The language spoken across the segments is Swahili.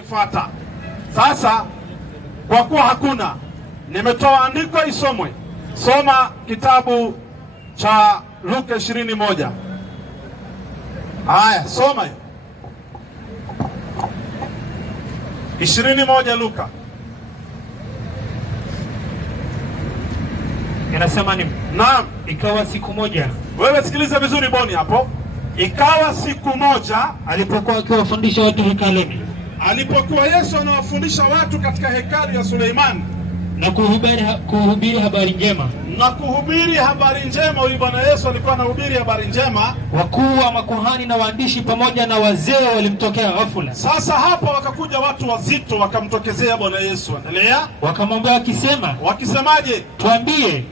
Kifuata. Sasa kwa kuwa hakuna, nimetoa andiko isomwe. Soma kitabu cha Luka 21. Haya, soma hiyo 21 Luka. Inasema ni Naam. Ikawa siku moja. Wewe sikiliza vizuri Boni hapo. Ikawa siku moja alipokuwa akiwafundisha watu hekaluni, alipokuwa Yesu anawafundisha watu katika hekalu ya Suleimani na kuhubiri habari njema. Huyu Bwana Yesu alikuwa anahubiri habari njema. Wakuu wa makuhani na waandishi pamoja na wazee walimtokea ghafula. Sasa hapa wakakuja watu wazito wakamtokezea Bwana Yesu. Endelea. Wakamwambia wakisemaje? Tuambie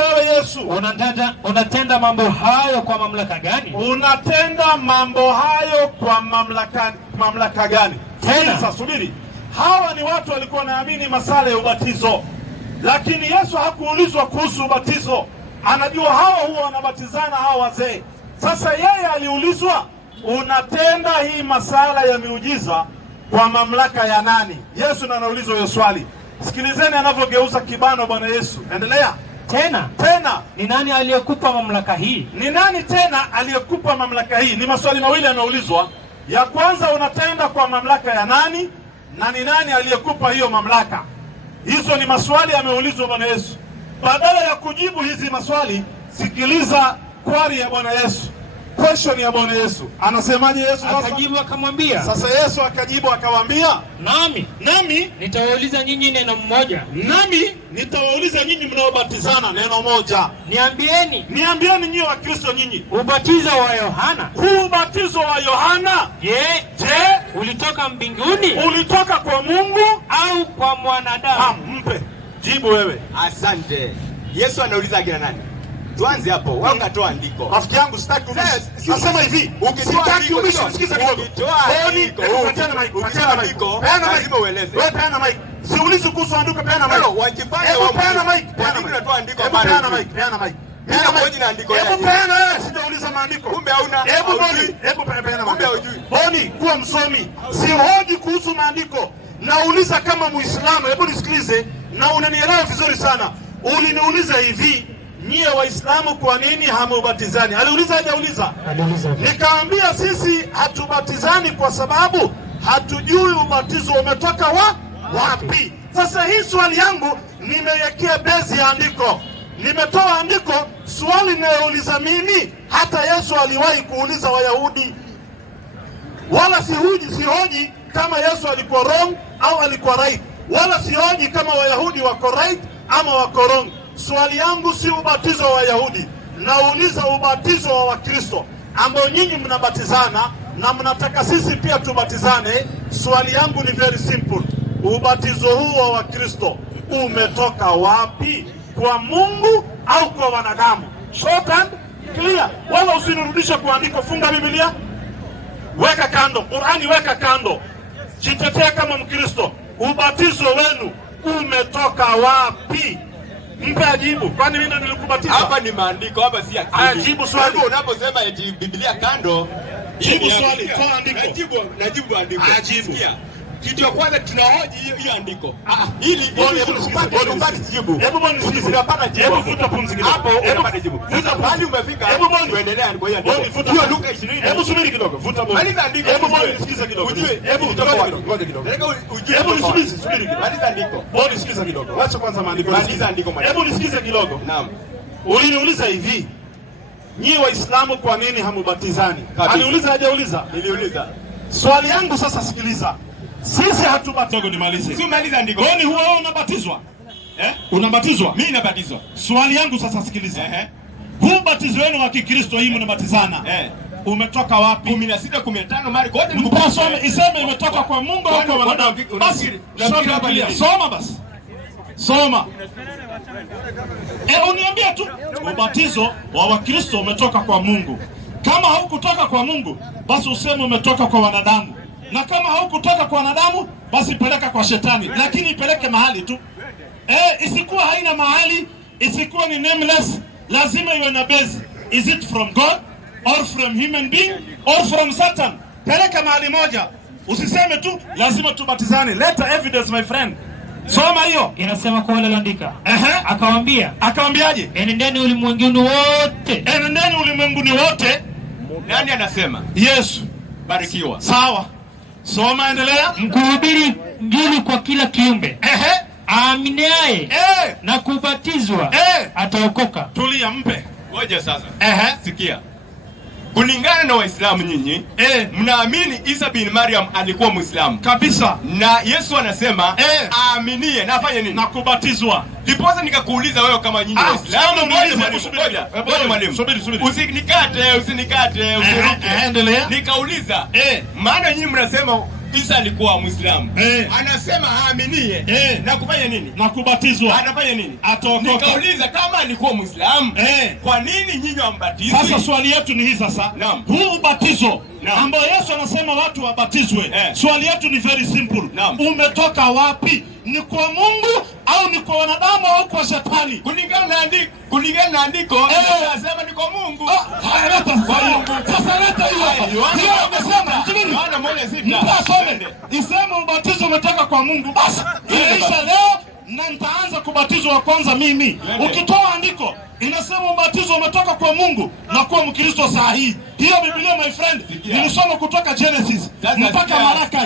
wewe Yesu, unatenda mambo hayo kwa mamlaka gani? Unatenda mambo hayo kwa mamlaka gani? Tena sasa subiri. Hawa ni watu walikuwa wanaamini masala ya ubatizo, lakini Yesu hakuulizwa kuhusu ubatizo. Anajua hawa huwa wanabatizana hawa wazee. Sasa yeye aliulizwa, unatenda hii masala ya miujiza kwa mamlaka ya nani? Yesu ndiye anaulizwa hiyo swali. Sikilizeni anavyogeuza kibano Bwana Yesu. Endelea. Tena ni nani aliyekupa mamlaka hii? Ni nani tena aliyekupa mamlaka hii? Ni maswali mawili yanaulizwa. Ya kwanza, unatenda kwa mamlaka ya nani, na ni nani aliyekupa hiyo mamlaka? Hizo ni maswali yameulizwa Bwana Yesu. Badala ya kujibu hizi maswali, sikiliza kwari ya Bwana Yesu, question ya Bwana Yesu. Anasemaje Yesu? Akajibu akamwambia. Sasa Yesu akajibu akawaambia, nami nitawauliza nyinyi neno moja. Nami nitawauliza nyinyi mnaobatizana neno moja. Niambieni nyinyi wa Kristo, nyinyi, ubatizo wa Yohana, huu ubatizo wa Yohana, je, ulitoka mbinguni? Ulitoka kwa Mungu au kwa mwanadamu? Mpe jibu wewe. Asante. Yesu anauliza akina nani? Tuanze hapo. Wewe ukatoa andiko. Rafiki yangu sitaki ubishi. Nasema hivi, ukitaka ubishi sikiza kidogo. Ukitoa andiko, lazima ueleze. Wewe peana mic. Siulizi kuhusu andiko, peana mic. Wajifanye wao. Peana mic. Unatoa andiko habari. Peana mic. Peana mic. Hebu peana wewe, sijauliza maandiko. Kumbe hauna. Hebu peana. Kumbe hujui. Boni, kuwa msomi. Sihoji kuhusu maandiko. Nauliza kama Muislamu. Hebu nisikilize na unanielewa vizuri sana. Uliniuliza hivi, nyie Waislamu kwa nini hamubatizani? Aliuliza hajauliza? Aliuliza. Nikamwambia sisi hatubatizani kwa sababu hatujui ubatizo umetoka wapi. Sasa hii swali yangu nimewekea bezi ya andiko. Nimetoa andiko, swali ninayouliza mimi hata Yesu aliwahi kuuliza Wayahudi. Wala sihoji kama Yesu alikuwa wrong au alikuwa right. Wala sihoji kama Wayahudi wako right ama wako wrong. Swali yangu si ubatizo wa Wayahudi, nauliza ubatizo wa Wakristo ambao nyinyi mnabatizana na mnataka sisi pia tubatizane. Swali yangu ni very simple. Ubatizo huu wa Wakristo umetoka wapi? Kwa Mungu au kwa wanadamu? Short and clear. Wala usinirudishe kuandiko. Funga Biblia, weka kando Qur'ani, weka kando, jitetea kama Mkristo. Ubatizo wenu umetoka wapi? Mpe ajibu. Kwani mimi ndo nilikubatiza? Hapa ni maandiko, hapa si akili. Ajibu swali. Unaposema eti Biblia kando, jibu swali, toa andiko. Najibu andiko. Ajibu. Kitu ya kwanza tunahoji hiyo andiko. Ili upate jibu. Hebu Boni nisikize. Unapata jibu. Hebu vuta pumzi kidogo. Hapo unapata jibu. Vuta bali umefika. Hebu Boni tuendelea kwa hiyo andiko. Hiyo Luka 20. Hebu subiri kidogo. Vuta Boni. Maliza andiko. Hebu Boni nisikize kidogo. Ujue. Hebu ngoja kidogo. Hebu nisikize, subiri kidogo. Maliza andiko. Boni nisikize kidogo. Acha kwanza maandiko. Maliza andiko. Hebu nisikize kidogo. Naam. Uliniuliza hivi, nyie Waislamu kwa nini hamubatizani? Aliuliza hajauliza? Niliuliza. Swali yangu sasa sikiliza. Sisi hatubatizwa. Nimalize. Si maliza andiko. Boni, huwa wewe unabatizwa? Unabatizwa? Mimi nabatizwa. Swali yangu sasa sikiliza. Huu batizo wenu wa Kikristo hii mnabatizana. Umetoka wapi? 16 15 mara kote mtasome iseme imetoka kwa Mungu au kwa wanadamu. Basi soma basi. Soma. Uniambia tu ubatizo wa Wakristo umetoka kwa Mungu. Kama haukutoka kwa Mungu, basi useme umetoka kwa wanadamu. Na kama haukutoka kwa wanadamu, basi peleka kwa shetani, lakini ipeleke mahali tu. Isikuwa haina mahali, isikuwa ni nameless, lazima iwe na base. Is it from God or from human being or from Satan? Peleka mahali moja. Usiseme tu lazima tubatizane. Leta evidence my friend. Soma hiyo. Inasema kwa wale walioandika. Akawaambiaje? Enendeni ulimwenguni wote. Enendeni ulimwenguni wote. Nani anasema? Yesu. Barikiwa. Sawa. Soma, endelea. Mkuhubiri Injili kwa kila kiumbe. Aaminiaye na kubatizwa ataokoka. Tulia, mpe. Ngoja sasa. Sikia. Kulingana na Waislamu nyinyi, mnaamini Isa bin Maryam alikuwa Muislamu kabisa, na Yesu anasema aaminie na afanye nini? Na kubatizwa. Ndiposa nikakuuliza wewe kama nyinyi Waislamu, ngoja mwalimu. Subiri. Usinikate, usiruke. Endelea. Nikauliza, maana nyinyi mnasema Isa alikuwa Muislamu. Anasema aaminie na kufanya nini? Na kubatizwa. Anafanya nini? Ataokoka. Nikauliza kama alikuwa Muislamu, kwa nini nyinyi wambatizi? Sasa swali yetu ni hii sasa. Huu ubatizo ambao Yesu anasema watu wabatizwe. Swali yetu ni very simple. Umetoka wapi? Ni kwa Mungu au ni kwa wanadamu au kwa shetani? Kulingana na andiko, anasema ni kwa Mungu. Sasa leta hiyo. Yohana 1:6. Isema ubatizo umetoka kwa Mungu. Basi inaisha leo na nitaanza kubatizwa wa kwanza mimi. Ukitoa andiko inasema ubatizo umetoka kwa Mungu na kuwa Mkristo sahihi. Hiyo Biblia my friend, nilisoma kutoka Genesis mpaka Malaki,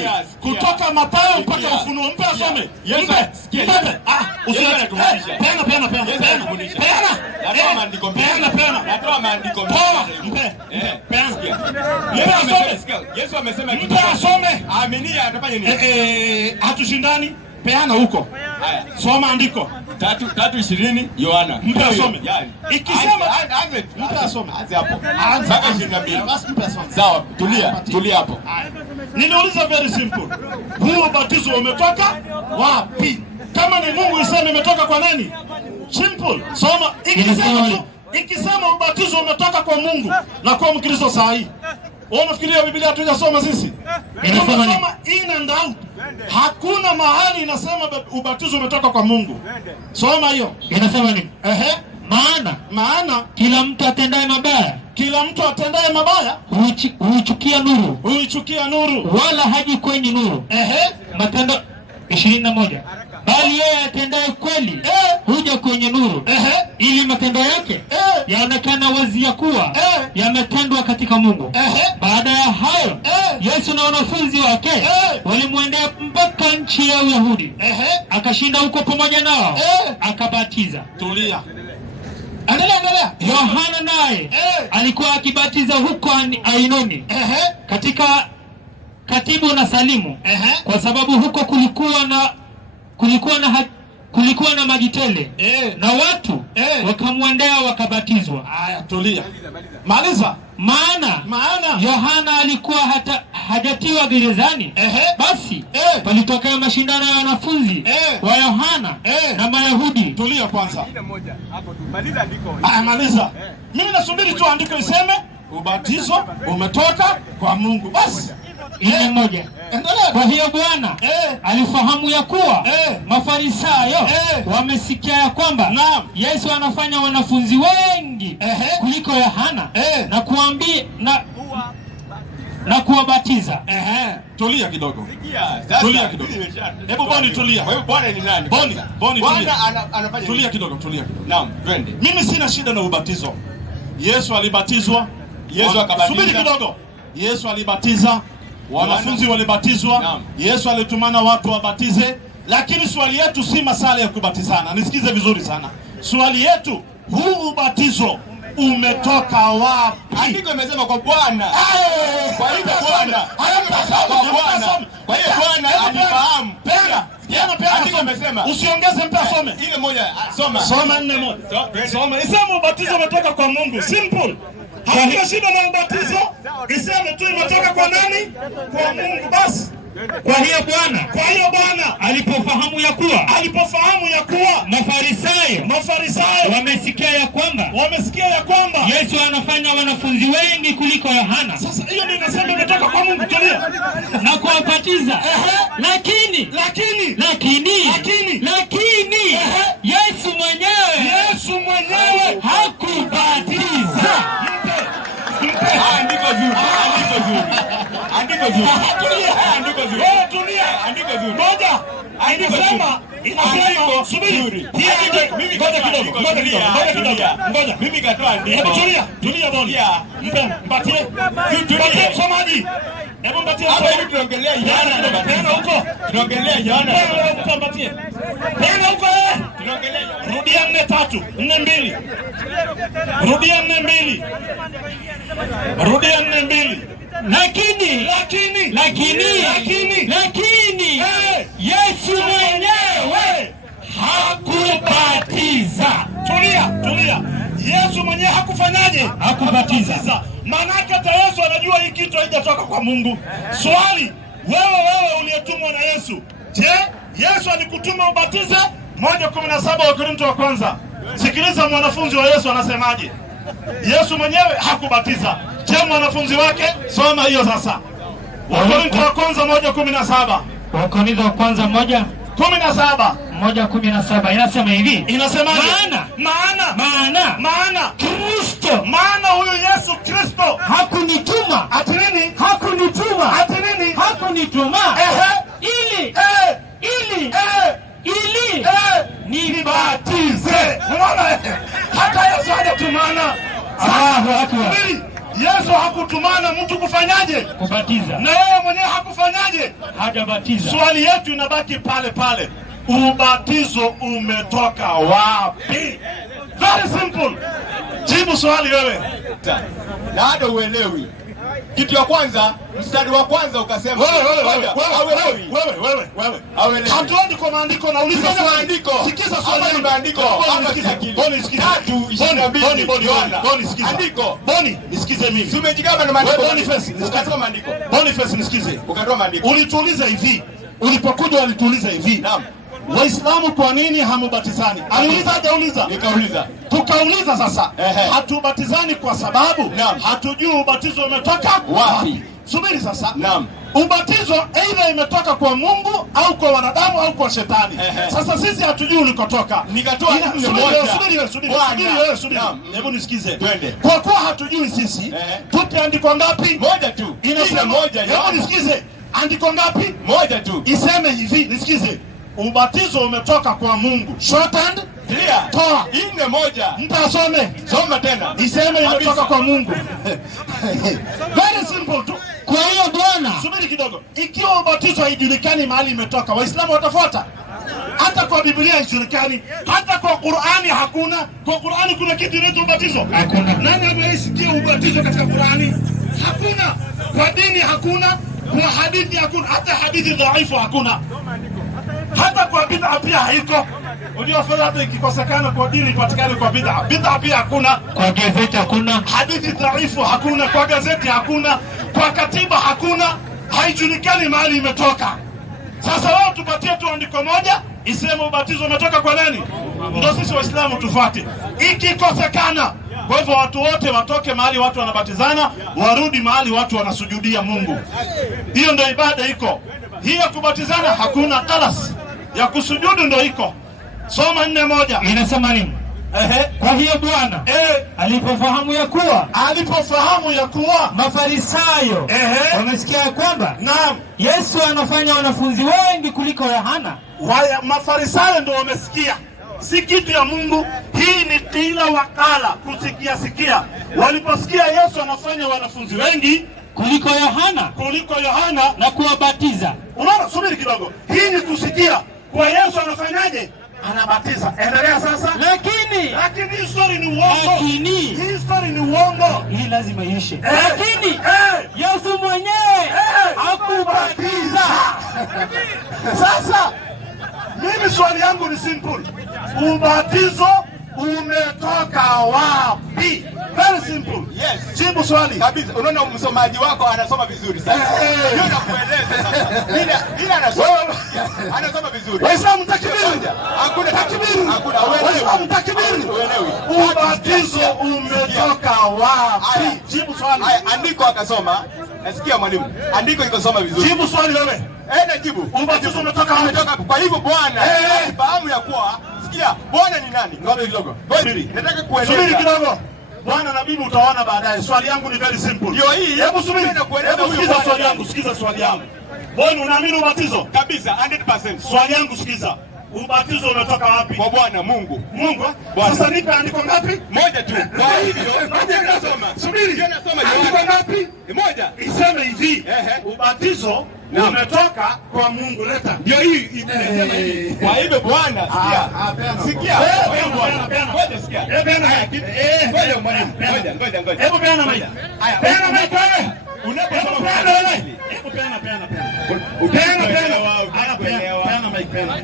kutoka Mathayo mpaka Ufunuo. Mpe asome. Mpe. Usiache kumfundisha. Peana. Natoa maandiko. Mpe. Yesu amesema mpe asome. Aaminie atafanya nini? Hatushindani. Peana huko. Haya. Soma andiko. 3:20 Yohana. Mpe asome. Ikisema mpe asome. Anza hapo. Sasa 22. Basi mpe asome. Sawa, tulia hapo. Niliuliza very simple. Huu ubatizo umetoka wapi? Kama ni Mungu iseme imetoka kwa nani? Simple. Soma. Ikisema ubatizo umetoka kwa Mungu na kwa Mkristo sahihi. Wewe unafikiria Biblia hatujasoma sisi? Tunasoma in and out. Hakuna mahali inasema ubatizo umetoka kwa Mungu. Soma hiyo. Inasema nini? Maana kila mtu atendaye mabaya huichukia nuru wala haji kwenye nuru. Matendo 21. Bali yeye atendaye kweli huja kwenye nuru ili matendo yake yaonekana wazi ya kuwa yametendwa katika Mungu. Baada ya hayo Yesu na wanafunzi wake walimwendea mpaka nchi ya Uyahudi. Akashinda huko pamoja nao akabatiza. Tulia. Endelea. Yohana naye alikuwa akibatiza huko Ainoni katika Katibu na Salimu, kwa sababu huko kulikuwa na maji tele na watu wakamwendea wakabatizwa. Haya, tulia. Maliza. Maana Yohana alikuwa hajatiwa gerezani. Basi palitokea mashindano ya wanafunzi wa Yohana na Mayahudi. Tulia kwanza. Maliza. Mimi nasubiri tu andiko iseme ubatizo umetoka kwa Mungu. Basi. Ile moja. Kwa hiyo Bwana alifahamu ya kuwa Mafarisayo wamesikia ya kwamba Yesu anafanya wanafunzi wengi kuliko Yohana na kuwabatiza. Tulia kidogo. Hebu Boni tulia. Kwa hiyo Bwana ni nani? Boni Bwana anafanya. Tulia kidogo. Naam, twende. Mimi sina shida na ubatizo. Yesu alibatizwa, Yesu akabatiza. Subiri kidogo. Yesu alibatiza, wanafunzi walibatizwa, Yesu alitumana watu wabatize, lakini swali yetu si masala ya kubatizana. Nisikize vizuri sana. Swali yetu, huu ubatizo umetoka wapi? Andiko imesema kwa Bwana. Kwa hiyo Bwana. Kwa hiyo Bwana alifahamu. Andiko imesema. Usiongeze, mpe asome. Ile moja, soma. Soma 4:1. Soma. Isema ubatizo umetoka kwa Mungu. Simple. Hakuna shida na ubatizo. Iseme tu imetoka kwa nani? Kwa Mungu. Basi. Kwa hiyo Bwana alipofahamu ya kuwa Mafarisayo wamesikia ya kwamba Yesu anafanya wanafunzi wengi kuliko Yohana. Sasa hiyo ndio inasema imetoka kwa Mungu. Tulia. Na kuwabatiza. Lakini Yesu mwenyewe hakubatiza. Andiko zuri. mazuri. Ngoja. Inasema subiri. Ngoja kidogo. Ngoja. Mimi katoa andiko. Tulia boni. Mpatie msomaji. Hebu mpatie hapa hivi tunaongelea Yohana. Tena huko. Tunaongelea Yohana. Mpatie. Tena huko. Tunaongelea. Rudia 4:3, 4:2. Rudia 4:2. Rudia 4:2. Lakini Yesu mwenyewe hakubatiza. Tulia. Yesu mwenyewe hakufanyaje? Hakubatiza. Maana hata Yesu anajua hii kitu haijatoka kwa Mungu. Swali, wewe uliyetumwa na Yesu, je, Yesu alikutuma ubatize? 1:17 wa Korinto wa kwanza. Sikiliza mwanafunzi wa Yesu anasemaje. Yesu mwenyewe hakubatiza. Je, mwanafunzi wake? Soma hiyo sasa. Wakorintho wa kwanza 1:17. Wakorintho wa kwanza 1:17. 1:17 inasema hivi. Inasemaje? Maana Kristo, maana huyu Yesu Kristo hakunituma. Ati nini? Hakunituma. Ati nini? Hakunituma. Ili nibatize. Unaona? Hata Yesu hajatumana. Yesu hakutumana mtu kufanyaje? Kubatiza. Na yeye mwenyewe hakufanyaje? Hajabatiza. Swali yetu inabaki pale. Ubatizo umetoka wapi? Very simple. Jibu swali wewe. Na hata uelewi. Kitu ya kwanza, mstari wa kwanza ukasema wewe. Hatuendi kwa maandiko, nauliza swali. Sikiza swali la maandiko. Boni sikiza. 3:22. Andiko. Boni nisikize mimi. Tumejigamba na maandiko. Ukatoa maandiko. Boniface nisikize. Ukatoa maandiko. Ulituuliza hivi. Ulipokuja walituuliza hivi. Naam. Waislamu kwa nini hamubatizani? Aliuliza hajauliza? Nikauliza. Tukauliza sasa. Hatubatizani kwa sababu hatujui ubatizo umetoka wapi. Subiri sasa. Naam. Ubatizo aidha imetoka kwa Mungu au kwa wanadamu au kwa shetani. Sasa sisi hatujui ulikotoka. Nikatoa subiri. Hebu nisikize. Twende. Kwa kuwa hatujui sisi, tupe andiko ngapi? Moja tu. Inasema moja. Hebu nisikize. Andiko ngapi? Moja tu. Iseme hivi, nisikize. Ubatizo umetoka kwa Mungu. Short and clear. Toa. 4:1. Mtasome. Soma tena. Iseme imetoka kwa Mungu. Very simple tu. Kwa hiyo Bwana, subiri kidogo. Ikiwa ubatizo haijulikani mahali imetoka, Waislamu watafuata? Hata kwa Biblia haijulikani, hata kwa Qur'ani hakuna. Kwa Qur'ani kuna kitu inaitwa ubatizo? Hakuna. Nani amesikia ubatizo katika Qur'ani? Hakuna. Kwa dini hakuna, kwa hadithi hakuna, hata hadithi dhaifu hakuna. Hata kwa bid'a pia haiko. Unajua fadha hata ikikosekana kwa dini ipatikane kwa bid'a. Bid'a pia hakuna. Kwa gazeti hakuna. Hadithi dhaifu hakuna, kwa gazeti hakuna, kwa katiba hakuna. Haijulikani mahali imetoka. Sasa wao tupatie tu andiko moja iseme ubatizo umetoka kwa nani? Ndio sisi Waislamu tufuate. Ikikosekana, kwa hivyo watu wote watoke mahali watu wanabatizana, warudi mahali watu wanasujudia Mungu. Hiyo ndio ibada iko. Hii ya kubatizana hakuna, kalas. Ya kusujudu ndio iko. Soma 4:1. Inasema nini? Kwa hiyo Bwana alipofahamu ya kuwa Mafarisayo wamesikia kwamba Yesu anafanya wanafunzi wengi kuliko Yohana. Mafarisayo ndio wamesikia, si kitu ya Mungu. Hii ni kila wakala, kusikia. Waliposikia Yesu anafanya wanafunzi wengi kuliko Yohana na kuwabatiza. Unaona, subiri kidogo. Hii ni kusikia. Kwa Yesu anafanyaje? Anabatiza. Endelea sasa. Lakini hii story ni uongo. Hii story ni uongo. Hii lazima iishe. Lakini Yesu mwenyewe hakubatiza. Sasa mimi swali yangu ni simple. Ubatizo umetoka wapi? Very simple. Yes. Jibu swali. Kabisa. Unaona msomaji wako anasoma vizuri sana. Ndio nakueleza sasa. Bila anasoma vizuri. Waislamu takbiri. Hakuna takbiri. Hakuna. Waislamu takbiri. Ubatizo umetoka wapi? Jibu swali. Andiko akasoma. Nasikia mwalimu. Andiko ikasoma vizuri. Jibu swali wewe. Najibu. Ubatizo umetoka wapi? Kwa hivyo Bwana fahamu ya kuwa sikia, Bwana ni nani? Ngoja kidogo. Nataka kueleza. Subiri kidogo. Bwana na bibi utaona baadaye. Swali yangu ni very simple. Ndio hii. Hebu subiri na kueleza. Sikiza swali yangu, Wewe unaamini ubatizo? Kabisa 100%. Swali yangu sikiza. Ubatizo unatoka wapi? Kwa Bwana Mungu. Mungu? Sasa nipe andiko ngapi? Moja tu. Kwa hivyo, ngoja nasoma. Subiri. Nasoma Andiko ngapi? Moja. Iseme hivi. Ubatizo umetoka kwa Mungu. Leta. Ndio hii inasema hivi. Kwa hivyo Bwana, sikia. Ngoja sikia. Ngoja mwalimu. Ngoja. Hebu peana maji. Peana maji wewe. Unaposoma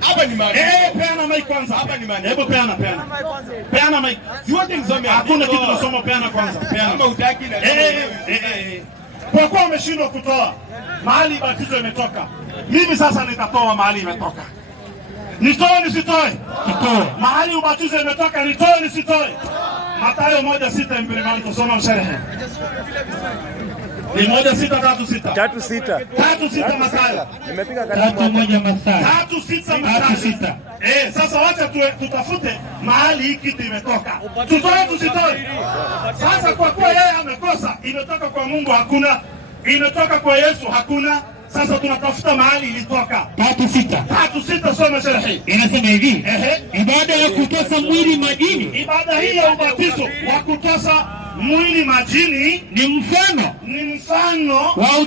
hapa ni maji. Peana maji kwanza. Hapa ni maji. Hebu peana. Peana maji. Siwote nisome. Hakuna kitu nasoma, peana kwanza. Peana. Kama hutaki na kwa kuwa umeshindwa kutoa mahali batizo imetoka, mimi sasa nitatoa mahali imetoka. Nitoe nisitoe? Nitoe. Mahali ubatizo imetoka nitoe nisitoe? Mathayo 1:6 Mbilimani tusoma msherehe. Ni 1:6 Mathayo. Nimepiga kalamu 3:1 Mathayo. 3:6. Sasa wacha tutafute mahali hii kitu imetoka. Tutoe tusitoe? Sasa kwa kuwa yeye amekosa, imetoka kwa Mungu hakuna, imetoka kwa Yesu hakuna. Sasa tunatafuta mahali ilitoka. 3:6 soma sherehe. Inasema hivi, ibada ya kutosa mwili majini. Ibada hii ya ubatizo wa kutosa mwili majini ni mfano wa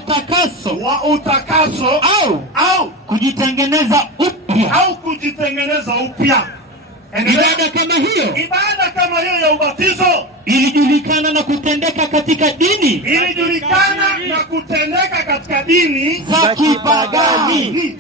utakaso au kujitengeneza upya. Ibada kama hiyo ya ubatizo ilijulikana na kutendeka katika dini za kipagani.